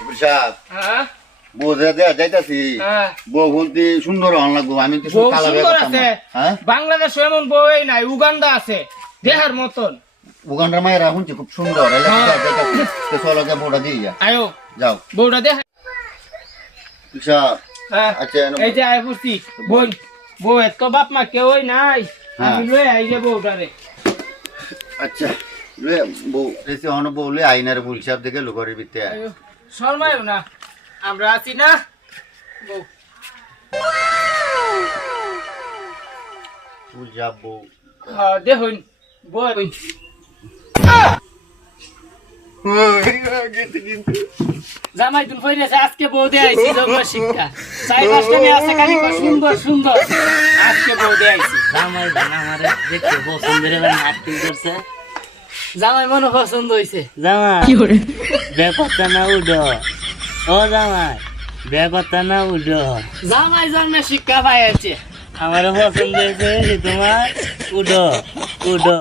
প্রসাদ হ্যাঁ বোঝা দেয়া যাইতাছি হ্যাঁ বউ বলতে সুন্দর হন লাগবো আমি তো বউ কালা সুন্দর আছে হ্যাঁ বাংলাদেশ এমন বই নাই উগান্ডা আছে দেহার মতন উগান্ডার মায়েরা শুনছি খুব সুন্দর চলো গে বউটা দিয়ে যা আয়ো যাও বউটা দেখা প্রসাদ হ্যাঁ আচ্ছা এই যে আয় বুঝছি বোন বউ তো বাপ মা কেউই নাই হ্যাঁ। আমি লই আই যে বউটারে আচ্ছা লে বউ এসে অন বউলে আইনার বুলসাব দেখে লোকের ভিতরে আয়ো শর্মায়ও না আমরা আছি না বউ বুলসাব বউ হ্যাঁ দেখুন বই জামাই তুল ফইরেছে আজকে বউ দে আইছি জগৎ শিক্ষা চাই পাঁচটা মেয়ে আছে খালি সুন্দর সুন্দর আজকে বউ দে আইছি জামাই বানা আমারে দেখতে পছন্দের এবার নাটক করছে জামাই মনে পছন্দ হইছে জামাই বেকতা না উডো ও জামাই বেকতা না উডো জামাই জন্মে শিক্ষা পাইছে আমার পছন্দ হয়েছে যে তোমার উডো উডো